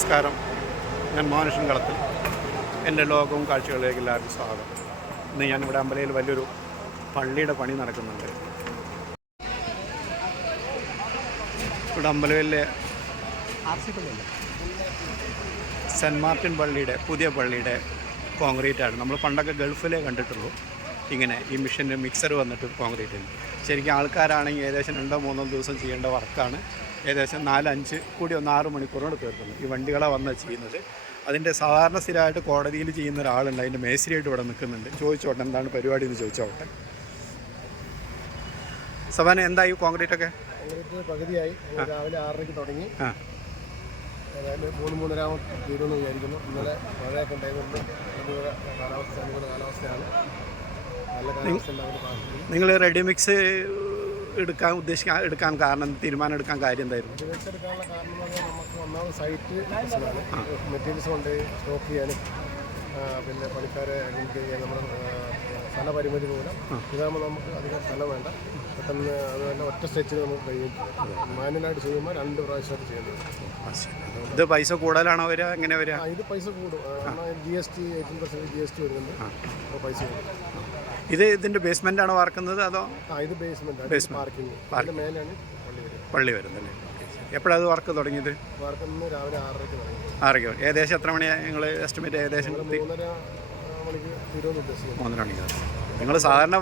നമസ്കാരം. ഞാൻ മോനുഷൻ കളത്തിൽ. എന്റെ ലോകവും കാഴ്ചകളിലേക്ക് എല്ലാവർക്കും സ്വാഗതം. ഇന്ന് ഞാനിവിടെ അമ്പലയിൽ വലിയൊരു പള്ളിയുടെ പണി നടക്കുന്നുണ്ട്. ഇവിടെ അമ്പലയിലെ സെന്റ് മാർട്ടിൻ പള്ളിയുടെ പുതിയ പള്ളിയുടെ കോൺക്രീറ്റ് ആണ് നമ്മൾ പണ്ടൊക്കെ ഗൾഫിലേ കണ്ടിട്ടുള്ളൂ. ഇങ്ങനെ ഈ മിഷന്റെ മിക്സർ വന്നിട്ട് കോൺക്രീറ്റ് ശരിക്കും ആൾക്കാരാണെങ്കിൽ ഏകദേശം രണ്ടോ മൂന്നോ ദിവസം ചെയ്യേണ്ട വർക്കാണ്. ഏകദേശം നാലഞ്ച് കൂടി ഒന്ന് ആറ് മണിക്കൂറോട് തീർക്കുന്നു. ഈ വണ്ടികളെ വന്ന് ചെയ്യുന്നത്. അതിന്റെ സാധാരണ സ്ഥിരമായിട്ട് കോടതിയിൽ ചെയ്യുന്ന ഒരാളുണ്ട്. അതിന്റെ മേശരിയായിട്ട് ഇവിടെ നിൽക്കുന്നുണ്ട്. ചോദിച്ചോട്ടെ എന്താണ് പരിപാടി എന്ന് ചോദിച്ചോട്ടെ. സവാന എന്തായി കോൺക്രീറ്റ് ഒക്കെ പകുതിയായി രാവിലെ ആറരയ്ക്ക് തുടങ്ങി. അതായത് മൂന്ന് മൂന്നര തീരുമെന്ന് വിചാരിക്കുന്നു. ഇന്നലെ മഴയൊക്കെ ഉണ്ടായിരുന്നു കാലാവസ്ഥ അനുകൂല കാലാവസ്ഥയാണ്. നല്ല കാലാവസ്ഥ നിങ്ങൾ റെഡി മിക്സ് എടുക്കാൻ ഉദ്ദേശിക്കാൻ എടുക്കാൻ കാരണം തീരുമാനം എടുക്കാൻ കാര്യം എന്തായിരുന്നു? എടുക്കാനുള്ള കാരണം എന്ന് പറഞ്ഞാൽ നമുക്ക് ഒന്നാമത് സൈറ്റ് പ്രശ്നമാണ്. മെറ്റീരിയൽസ് കൊണ്ട് സ്റ്റോക്ക് ചെയ്യാനും പിന്നെ പണിക്കാരെ ലിങ്ക് ചെയ്യാൻ നമ്മുടെ സ്ഥലപരിമിതി മൂലം ഇതാകുമ്പോൾ നമുക്ക് അധികം സ്ഥലം വേണ്ട. പെട്ടെന്ന് അത് തന്നെ ഒറ്റ സ്ട്രെച്ചിൽ നമുക്ക് കഴിയും മാനുവലായിട്ട് ചെയ്യുമ്പോൾ രണ്ട് പ്രാവശ്യമായിട്ട് ചെയ്യുന്നത് ഇത് പൈസ കൂടുതലാണോ വരിക? എങ്ങനെ വരിക? ഇത് പൈസ കൂടും. G S T eighteen percent G S T വരുന്നുണ്ട്. അപ്പോൾ പൈസ കൂടും. ഇത് ഇതിന്റെ ബേസ്മെന്റ് ആണോ വാർക്കുന്നത് അതോ ആ ഇത് ബേസ്മെന്റ് പാർക്കിംഗ് അതിന്റെ മേലാണ് പള്ളി വരുന്നത്. പള്ളി വരുന്നല്ലേ അത് വർക്ക് തുടങ്ങിയത്? വർക്ക് ഇന്ന് രാവിലെ ആറരയ്ക്ക് തുടങ്ങി. ആറരയ്ക്ക്. ഏകദേശം എത്ര മണിയാണ് നിങ്ങൾ എസ്റ്റിമേറ്റ് ഏകദേശം ഞങ്ങൾ മൂന്നര മണിക്ക് നിങ്ങൾ സാധാരണ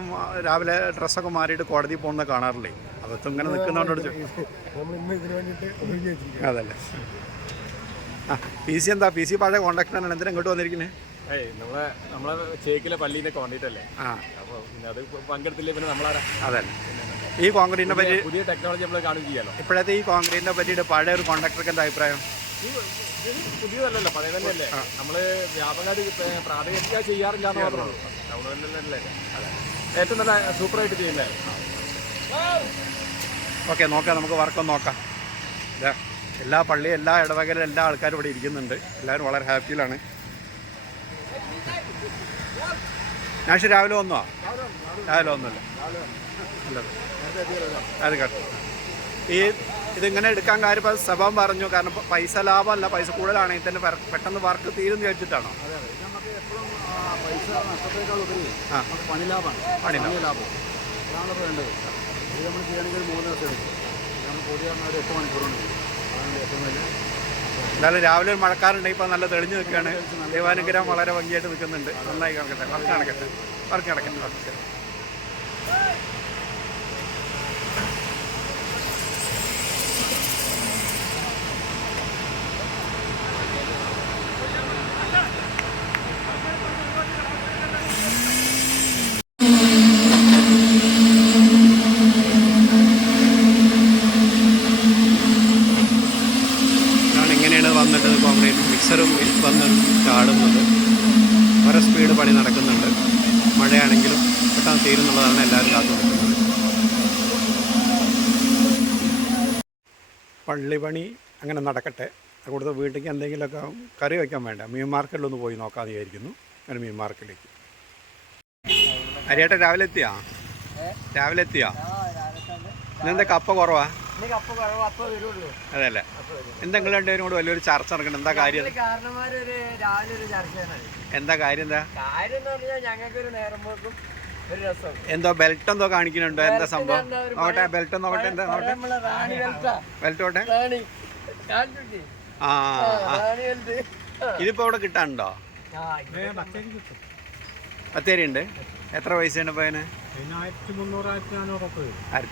രാവിലെ ഡ്രസ്സൊക്കെ മാറിയിട്ട് കോടതി പോകുന്നത് കാണാറില്ലേ? അതൊക്കെ ഇങ്ങനെ നിൽക്കുന്നതുകൊണ്ട് അതല്ലേ. ആ പി സി എന്താ? പി സി പഴയ കോൺട്രാക്ടറാണ് എന്തിനാ ഇങ്ങോട്ട് വന്നിരിക്കുന്നത് നമ്മളെ നമ്മളെ ചേക്കിലെ പള്ളീനെ അല്ലേ ആ. അപ്പോൾ പിന്നെ അത് പങ്കെടുത്തില്ലേ പിന്നെ നമ്മളാരാ? അതല്ലേ. ഈ കോൺക്രീറ്റിനെ പറ്റി പുതിയ ടെക്നോളജി നമ്മൾ കാണുകയും ചെയ്യാലോ. ഇപ്പോഴത്തെ ഈ കോൺക്രീറ്റിനെ പറ്റിയിട്ട് പഴയ ഒരു കോൺട്രാക്ടർക്ക് എന്താ അഭിപ്രായം? പുതിയതല്ലല്ലോ പഴയ തന്നെയല്ലേ നമ്മൾ വ്യാപകമായിട്ട് പ്രാദേശിക ചെയ്യാറില്ല എന്ന് ടൗൺ ഏറ്റവും നല്ല സൂപ്പറായിട്ട് ചെയ്യുന്നേ? ഓക്കെ നോക്കാം നമുക്ക് വർക്കൊന്ന് നോക്കാം. ഇതാ എല്ലാ പള്ളിയും എല്ലാ ഇടവകയിലും എല്ലാ ആൾക്കാരും ഇവിടെ ഇരിക്കുന്നുണ്ട്. എല്ലാവരും വളരെ ഹാപ്പിയിലാണ്. ഞാൻ രാവിലെ വന്നോ? രാവിലെ ഒന്നുമില്ല നല്ലത്. അത് കേട്ടോ. ഈ ഇതിങ്ങനെ എടുക്കാൻ കാര്യം ഇപ്പോൾ സഭം പറഞ്ഞു. കാരണം പൈസ ലാഭമല്ല പൈസ കൂടുതലാണെങ്കിൽ തന്നെ പെട്ടെന്ന് വർക്ക് തീരും വിചാരിച്ചിട്ടാണോ? നമുക്ക് എപ്പോഴും പൈസ നഷ്ടത്തേക്കാൾ ഉപരി നമുക്ക് പണി ലാഭമാണ്. പണി ലാഭം. ലാഭം. അതാണ് വേണ്ടത്. ഇത് നമ്മൾ ചെയ്യണമെങ്കിൽ മൂന്ന് ദിവസം എടുക്കും. നമ്മൾ കൂടി പറഞ്ഞാൽ ഒരു എട്ട് മണിക്കൂറുണ്ട്. അതാണ് ഏറ്റവും വലിയ എന്തായാലും രാവിലെ ഒരു മഴക്കാരുണ്ടെങ്കിൽ ഇപ്പോൾ നല്ല തെളിഞ്ഞു നിൽക്കുകയാണ്. ദൈവാനുഗ്രഹം വളരെ ഭംഗിയായിട്ട് നിൽക്കുന്നുണ്ട്. നന്നായി കിടക്കട്ടെ വർക്ക് നടക്കട്ടെ. വർക്ക് നടക്കട്ടെ വർക്ക് ശരി ഇതാണ് ഇങ്ങനെയാണ് വന്നിട്ട് കോൺക്രീറ്റ് മിക്സറും വന്ന് ചാടുന്നത് ഓരോ സ്പീഡ് പണി നടക്കുന്നുണ്ട്. മഴയാണെങ്കിലും പെട്ടെന്ന് തീരുന്നുള്ളതാണ് എല്ലാവരും കാത്തു നിൽക്കുന്നത് പള്ളി പണി അങ്ങനെ നടക്കട്ടെ. കൂടുതൽ വീട്ടിലേക്ക് എന്തെങ്കിലുമൊക്കെ കറി വയ്ക്കാൻ വേണ്ട. മീൻ മാർക്കറ്റിലൊന്ന് പോയി നോക്കാതെ വിചാരിക്കുന്നു അങ്ങനെ മീൻ മാർക്കറ്റിലേക്ക്. അരിയേട്ട രാവിലെ എത്തിയാ? രാവിലെ എത്തിയാ? ഇന്നെന്താ കപ്പ കുറവാ? അതെല്ലേ എന്തെങ്കിലും രണ്ടുപേരും കൂടെ വലിയൊരു ചർച്ച നടക്കണം എന്താ കാര്യം? എന്താ കാര്യം എന്താ? ഞങ്ങൾക്കൊരു നേരം പോക്കും എന്തോ ബെൽറ്റ് എന്തോ കാണിക്കുന്നുണ്ടോ? എന്താ സംഭവം? നോക്കട്ടെ ബെൽറ്റ് നോക്കട്ടെ എന്താ നോക്കട്ടെ? ബെൽറ്റ് നോട്ടെ ആ. ഇതിപ്പോ ഇവിടെ കിട്ടാനുണ്ടോ. ബത്തേരി ഉണ്ട്. എത്ര പൈസയാണ് പയ്യന് ആയിരത്തി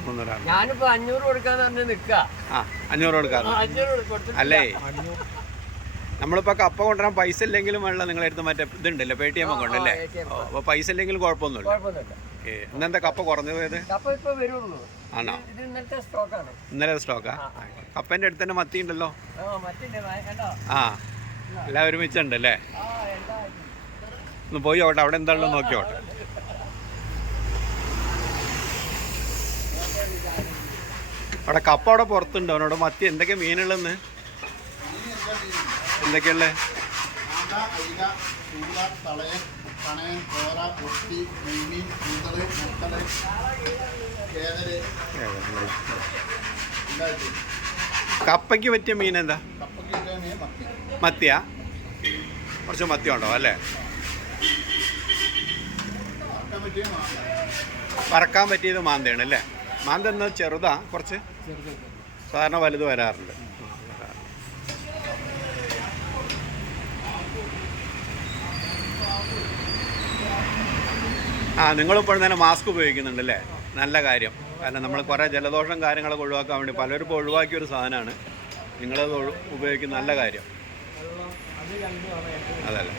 മുന്നൂറാണ്. ഞാനിപ്പോ അഞ്ഞൂറ് കൊടുക്കാന്ന് പറഞ്ഞ് നിക്ക. ആ അഞ്ഞൂറ് കൊടുത്തിട്ടില്ല. അല്ലേ? നമ്മളിപ്പോ കപ്പ കൊണ്ടുവരാൻ പൈസ ഇല്ലെങ്കിലും വേണ്ട നിങ്ങളെ അടുത്ത് മറ്റേ ഇതുണ്ടല്ലോ പേ ടി എം ATM. ഓ, അപ്പൊ പൈസ ഇല്ലെങ്കിലും കുഴപ്പമൊന്നുമില്ല. ഇന്നെന്താ കപ്പ കുറഞ്ഞു പോയത് ആണോ? ഇത് ഇന്നത്തെ സ്റ്റോക്കാണ് ഇന്നലെ സ്റ്റോക്കാ കപ്പന്റെ അടുത്ത് തന്നെ മത്തി ഉണ്ടല്ലോ? ആ എല്ലാം ഒരുമിച്ചുണ്ടല്ലേ ഒന്ന് പോയി ഓട്ടെ അവിടെ എന്താണല്ലോ നോക്കി അവിടെ കപ്പ അവിടെ പുറത്തുണ്ടോ. അവിടെ മത്തി എന്തൊക്കെ മീനുള്ളന്ന് എന്തൊക്കെയുള്ളത് കപ്പയ്ക്ക് പറ്റിയ മീൻ എന്താ? മത്തിയ? കുറച്ച് മത്തി ഉണ്ടോ അല്ലേ? പറക്കാൻ പറ്റിയത് മാന്തയാണ് അല്ലേ? മാന്ത എന്നാൽ ചെറുതാ കുറച്ച്. സാധാരണ വലുത് വരാറുണ്ട്. ആ നിങ്ങളിപ്പോഴും തന്നെ മാസ്ക് ഉപയോഗിക്കുന്നുണ്ടല്ലേ നല്ല കാര്യം. കാരണം നമ്മൾ കുറേ ജലദോഷം കാര്യങ്ങളൊക്കെ ഒഴിവാക്കാൻ വേണ്ടി പലരും ഇപ്പോൾ ഒഴിവാക്കിയ ഒരു സാധനമാണ്. നിങ്ങളത് ഉപയോഗിക്കുന്ന നല്ല കാര്യം. അതല്ലേ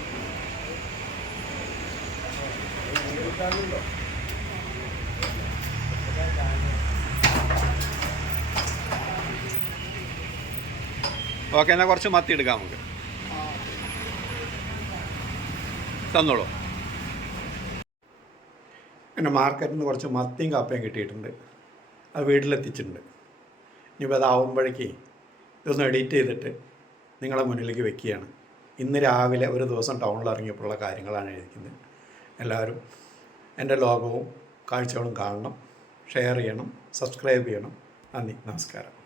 ഓക്കെ എന്നാൽ കുറച്ച് മത്തി എടുക്കാം നമുക്ക്. തന്നോളൂ. പിന്നെ മാർക്കറ്റിൽ നിന്ന് കുറച്ച് മത്തിയും കപ്പയും കിട്ടിയിട്ടുണ്ട്. അത് വീട്ടിലെത്തിച്ചിട്ടുണ്ട്. ഇനിയിപ്പോൾ അതാവുമ്പോഴേക്ക് ഇതൊന്ന് എഡിറ്റ് ചെയ്തിട്ട് നിങ്ങളെ മുന്നിലേക്ക് വെക്കുകയാണ്. ഇന്ന് രാവിലെ ഒരു ദിവസം ടൗണിൽ ഇറങ്ങിയപ്പോഴുള്ള കാര്യങ്ങളാണ് എഴുതിക്കുന്നത് എല്ലാവരും എന്റെ ലോകവും കാഴ്ചകളും കാണണം ഷെയർ ചെയ്യണം സബ്സ്ക്രൈബ് ചെയ്യണം. നന്ദി നമസ്കാരം.